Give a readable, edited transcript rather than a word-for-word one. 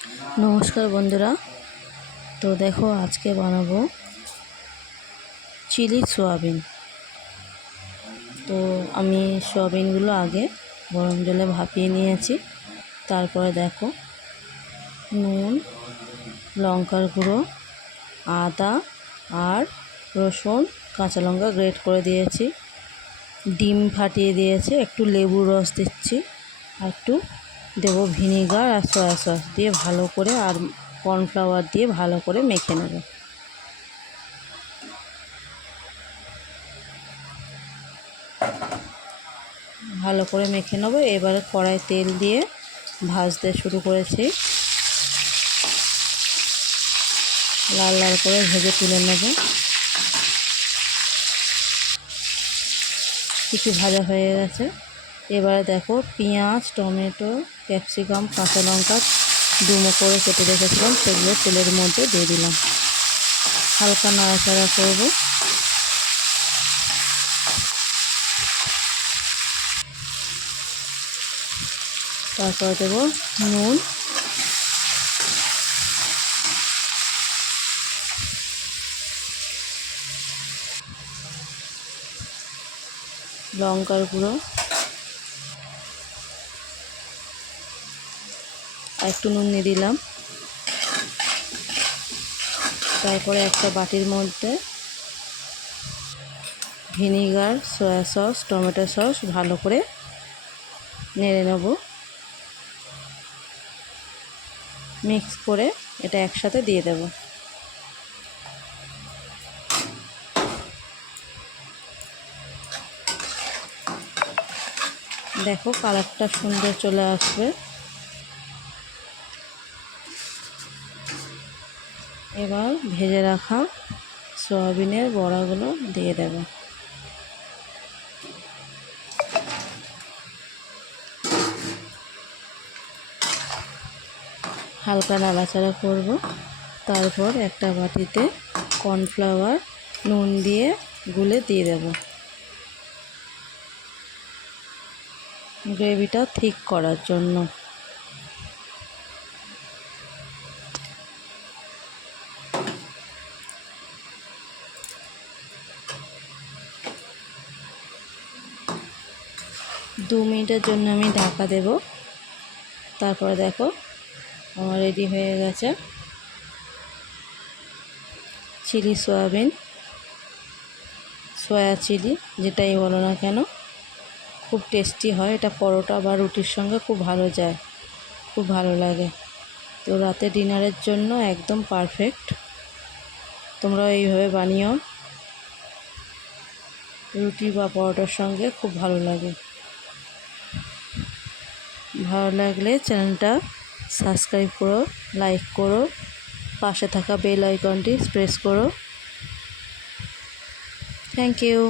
নমস্কার বন্ধুরা। তো দেখো আজকে বানাবো চিলি সোয়াবিন। তো আমি সোয়াবিনগুলো আগে গরম জলে ভাপিয়ে নিয়েছি। তারপরে দেখো নুন, লঙ্কার গুঁড়ো, আদা আর রসুন, কাঁচা লঙ্কা গ্রেট করে দিয়েছি, ডিম ফাটিয়ে দিয়েছি, একটু লেবুর রস দিচ্ছি, আর একটু দেবো ভিনিগার আর সয়া সস দিয়ে ভালো করে, আর কর্নফ্লাওয়ার দিয়ে ভালো করে মেখে নেব। ভালো করে মেখে নেব। এবারে কড়াই তেল দিয়ে ভাজতে শুরু করেছি, লাল লাল করে ভেজে তুলে নেব। কিছু ভাজা হয়ে গেছে। এবারে দেখো পেঁয়াজ, টমেটো, ক্যাপসিকাম, কাঁচা লঙ্কা ডুমো করে কেটে রেখেছিলাম, সেগুলো তেলের মধ্যে দিয়ে দিলাম। হালকা নাড়াচাড়া করব। তারপর দেব নুন, লঙ্কার গুঁড়ো আর একটু নুন দিয়ে দিলাম। তারপরে একটা বাটির মধ্যে vinegar, soya sauce, tomato sauce ভালো করে নেড়ে নেব। মিক্স করে এটা একসাথে দিয়ে দেব। দেখো কালারটা সুন্দর চলে আসবে। এবার ভেজে রাখা সয়াবিনের বড়াগুলো দিয়ে দেব। হালকা নাড়াচাড়া করব। তারপর একটা বাটিতে কর্নফ্লাওয়ার নুন দিয়ে গুলে দিয়ে দেব, গ্রেভিটা ঠিক করার জন্য। দু মিনিটের জন্য আমি ঢাকা দেব। তারপরে দেখো আমার রেডি হয়ে গেছে চিলি সোয়াবিন, সয়া চিলি যেটাই বলো না কেন। খুব টেস্টি হয় এটা, পরোটা বা রুটির সঙ্গে খুব ভালো যায়, খুব ভালো লাগে। তো রাতে ডিনারের জন্য একদম পারফেক্ট। তোমরা এইভাবে বানিও, রুটি বা পরোটার সঙ্গে খুব ভালো লাগে। ভালো লাগলে চ্যানেলটা সাবস্ক্রাইব করো, লাইক করো, পাশে থাকা বেল আইকনটি প্রেস করো। Thank you.